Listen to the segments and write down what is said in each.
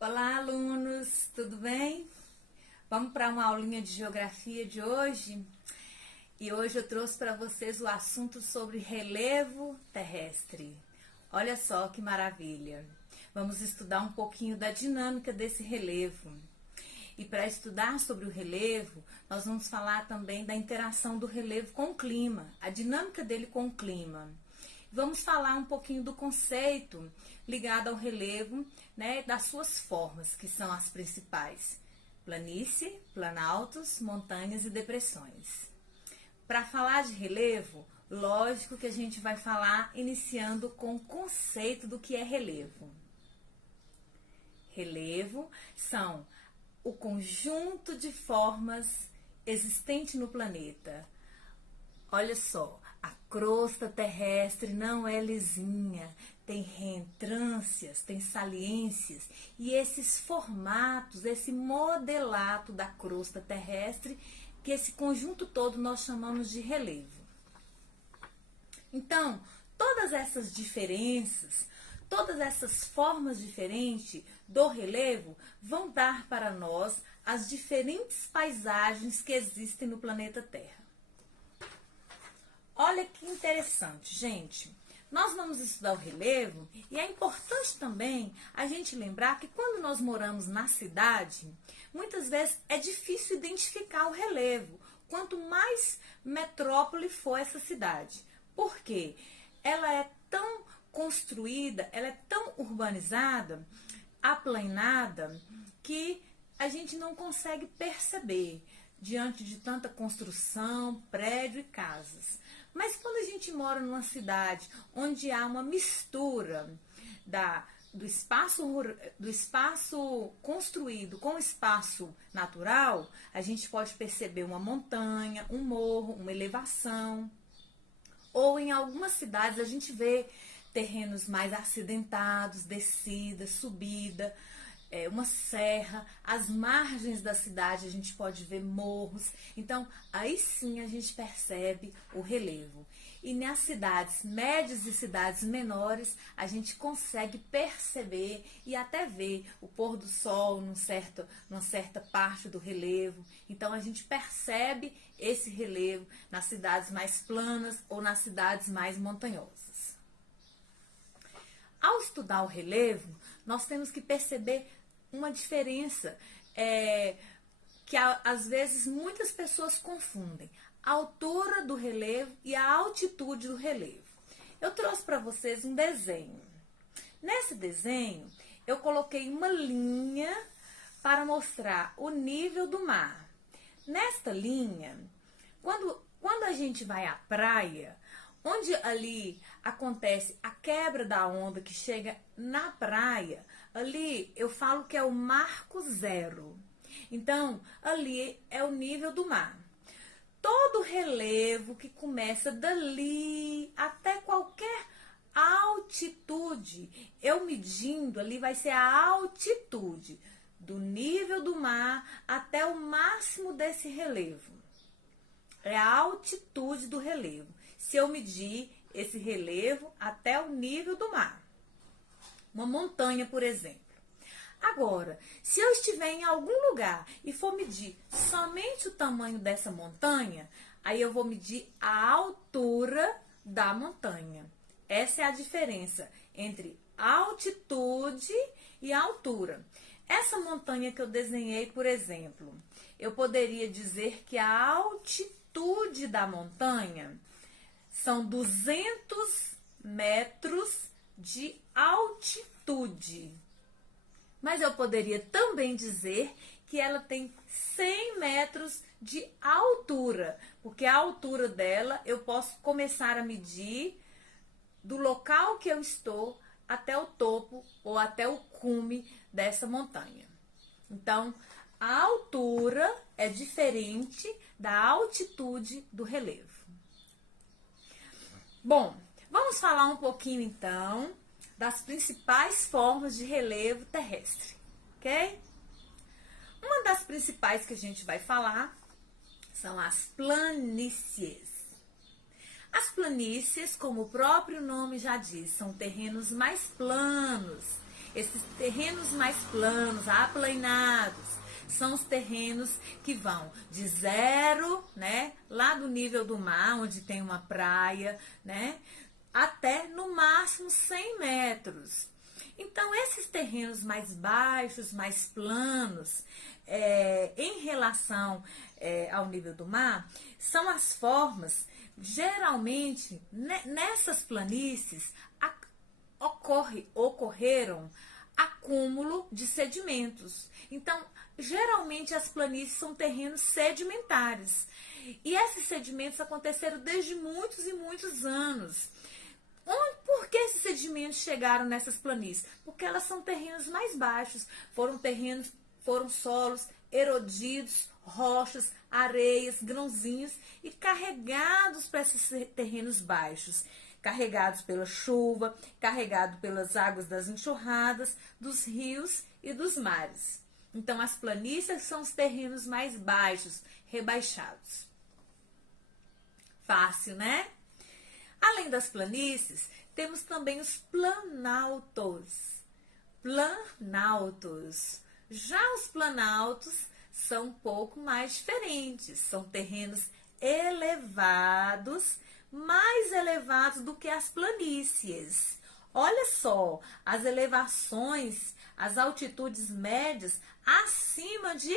Olá, alunos, tudo bem? Vamos para uma aulinha de geografia de hoje? E hoje eu trouxe para vocês o assunto sobre relevo terrestre. Olha só que maravilha! Vamos estudar um pouquinho da dinâmica desse relevo. E para estudar sobre o relevo, nós vamos falar também da interação do relevo com o clima, a dinâmica dele com o clima. Vamos falar um pouquinho do conceito ligado ao relevo, né, das suas formas, que são as principais: planície, planaltos, montanhas e depressões. Para falar de relevo, lógico que a gente vai falar iniciando com o conceito do que é relevo. Relevo são o conjunto de formas existente no planeta. Olha só, a crosta terrestre não é lisinha, tem reentrâncias, tem saliências, e esses formatos, esse modelato da crosta terrestre, que esse conjunto todo nós chamamos de relevo. Então, todas essas diferenças, todas essas formas diferentes do relevo vão dar para nós as diferentes paisagens que existem no planeta Terra. Olha que interessante, gente. Nós vamos estudar o relevo e é importante também a gente lembrar que quando nós moramos na cidade, muitas vezes é difícil identificar o relevo, quanto mais metrópole for essa cidade. Por quê? Ela é tão construída, ela é tão urbanizada, aplainada, que a gente não consegue perceber diante de tanta construção, prédio e casas. Mas quando a gente mora numa cidade onde há uma mistura do espaço construído com o espaço natural, a gente pode perceber uma montanha, um morro, uma elevação. Ou em algumas cidades a gente vê terrenos mais acidentados, descida, subida, uma serra, as margens da cidade a gente pode ver morros. Então, aí sim a gente percebe o relevo. E nas cidades médias e cidades menores, a gente consegue perceber e até ver o pôr do sol numa certa parte do relevo. Então, a gente percebe esse relevo nas cidades mais planas ou nas cidades mais montanhosas. Ao estudar o relevo, nós temos que perceber uma diferença que às vezes muitas pessoas confundem: a altura do relevo e a altitude do relevo. Eu trouxe para vocês um desenho. Nesse desenho, eu coloquei uma linha para mostrar o nível do mar. Nesta linha, quando a gente vai à praia, onde ali acontece a quebra da onda que chega na praia, ali eu falo que é o marco zero. Então, ali é o nível do mar. Todo relevo que começa dali até qualquer altitude, eu medindo ali vai ser a altitude do nível do mar até o máximo desse relevo. É a altitude do relevo. Se eu medir esse relevo até o nível do mar. Uma montanha, por exemplo. Agora, se eu estiver em algum lugar e for medir somente o tamanho dessa montanha, aí eu vou medir a altura da montanha. Essa é a diferença entre altitude e altura. Essa montanha que eu desenhei, por exemplo, eu poderia dizer que a altitude da montanha são 200 metros de altitude. Mas eu poderia também dizer que ela tem 100 metros de altura, porque a altura dela eu posso começar a medir do local que eu estou até o topo ou até o cume dessa montanha. Então, a altura é diferente da altitude do relevo. Bom, vamos falar um pouquinho então das principais formas de relevo terrestre, ok? Uma das principais que a gente vai falar são as planícies. As planícies, como o próprio nome já diz, são terrenos mais planos. Esses terrenos mais planos, aplainados, são os terrenos que vão de zero, né, lá do nível do mar, onde tem uma praia, né, até no máximo 100 metros. Então, esses terrenos mais baixos, mais planos, em relação ao nível do mar, são as formas, geralmente, nessas planícies, ocorreram acúmulo de sedimentos. Então, geralmente as planícies são terrenos sedimentares. E esses sedimentos aconteceram desde muitos e muitos anos. Por que esses sedimentos chegaram nessas planícies? Porque elas são terrenos mais baixos, foram solos erodidos, rochas, areias, grãozinhos e carregados para esses terrenos baixos, carregados pela chuva, carregados pelas águas das enxurradas, dos rios e dos mares. Então, as planícies são os terrenos mais baixos, rebaixados. Fácil, né? Além das planícies, temos também os planaltos. Planaltos. Já os planaltos são um pouco mais diferentes. São terrenos elevados, mais elevados do que as planícies. Olha só, as elevações, as altitudes médias acima de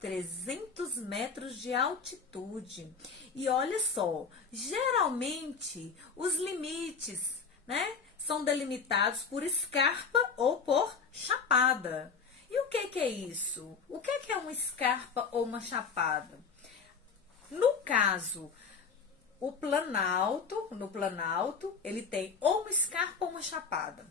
300 metros de altitude. E olha só, geralmente os limites, né, são delimitados por escarpa ou por chapada. E o que é isso? O que é uma escarpa ou uma chapada? No caso, no planalto, ele tem ou uma escarpa ou uma chapada.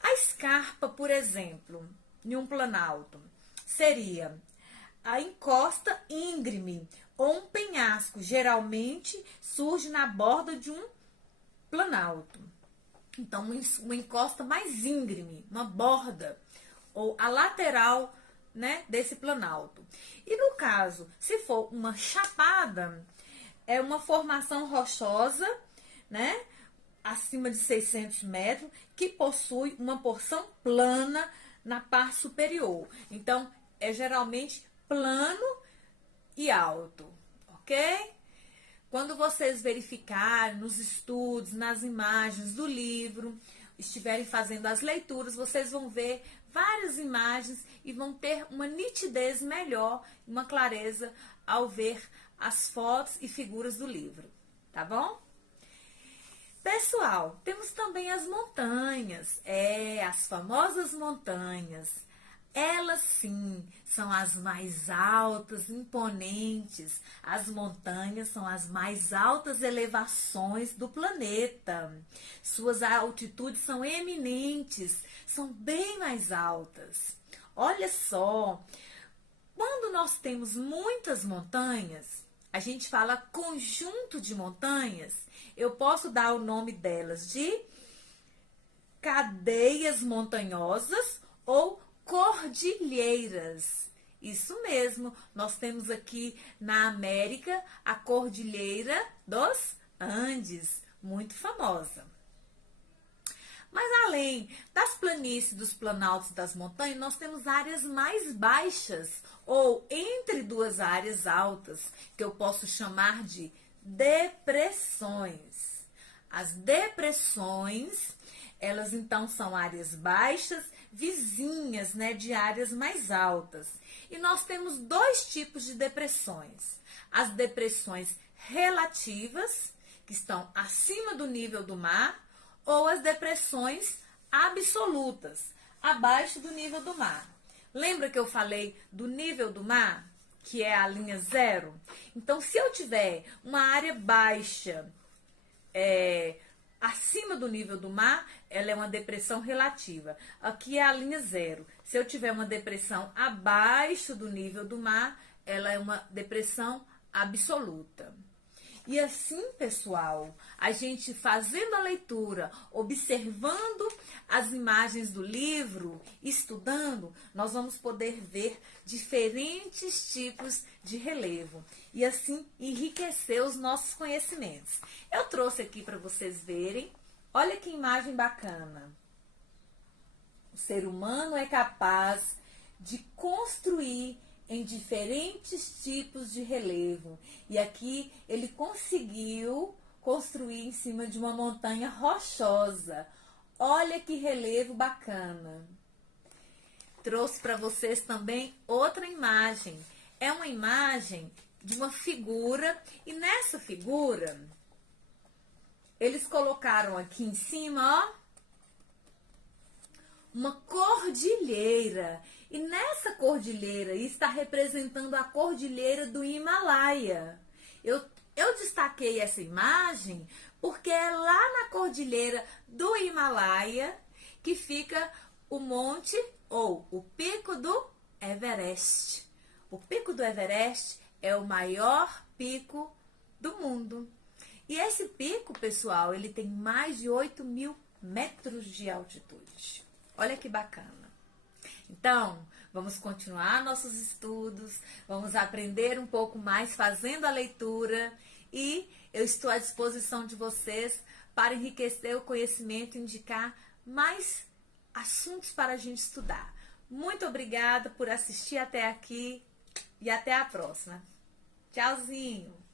A escarpa, por exemplo, em um planalto, seria a encosta íngreme ou um penhasco, geralmente surge na borda de um planalto. Então, uma encosta mais íngreme, uma borda, ou a lateral, né, desse planalto. E no caso, se for uma chapada, é uma formação rochosa, né, acima de 600 metros, que possui uma porção plana na parte superior. Então, é geralmente plano e alto, ok? Quando vocês verificarem nos estudos, nas imagens do livro, estiverem fazendo as leituras, vocês vão ver várias imagens e vão ter uma nitidez melhor, uma clareza ao ver as fotos e figuras do livro, tá bom? Pessoal, temos também as montanhas, as famosas montanhas. Elas sim são as mais altas, imponentes. As montanhas são as mais altas elevações do planeta. Suas altitudes são eminentes, são bem mais altas. Olha só, quando nós temos muitas montanhas, a gente fala conjunto de montanhas. Eu posso dar o nome delas de cadeias montanhosas ou cordilheiras. Isso mesmo, nós temos aqui na América a Cordilheira dos Andes, muito famosa. Mas além das planícies, dos planaltos, das montanhas, nós temos áreas mais baixas ou entre duas áreas altas, que eu posso chamar de depressões. As depressões, elas então são áreas baixas, vizinhas, né, de áreas mais altas. E nós temos dois tipos de depressões. As depressões relativas, que estão acima do nível do mar, ou as depressões absolutas, abaixo do nível do mar. Lembra que eu falei do nível do mar, que é a linha zero? Então, se eu tiver uma área baixa, acima do nível do mar, ela é uma depressão relativa. Aqui é a linha zero. Se eu tiver uma depressão abaixo do nível do mar, ela é uma depressão absoluta. E assim, pessoal, a gente fazendo a leitura, observando as imagens do livro, estudando, nós vamos poder ver diferentes tipos de relevo e assim enriquecer os nossos conhecimentos. Eu trouxe aqui para vocês verem, olha que imagem bacana. O ser humano é capaz de construir em diferentes tipos de relevo. E aqui ele conseguiu construir em cima de uma montanha rochosa. Olha que relevo bacana. Trouxe para vocês também outra imagem. É uma imagem de uma figura, e nessa figura eles colocaram aqui em cima, ó, uma cordilheira. E nessa cordilheira está representando a cordilheira do Himalaia. Eu destaquei essa imagem porque é lá na cordilheira do Himalaia que fica o monte ou o pico do Everest. O pico do Everest é o maior pico do mundo. E esse pico, pessoal, ele tem mais de 8.000 metros de altitude. Olha que bacana. Então, vamos continuar nossos estudos, vamos aprender um pouco mais fazendo a leitura e eu estou à disposição de vocês para enriquecer o conhecimento e indicar mais assuntos para a gente estudar. Muito obrigada por assistir até aqui e até a próxima. Tchauzinho!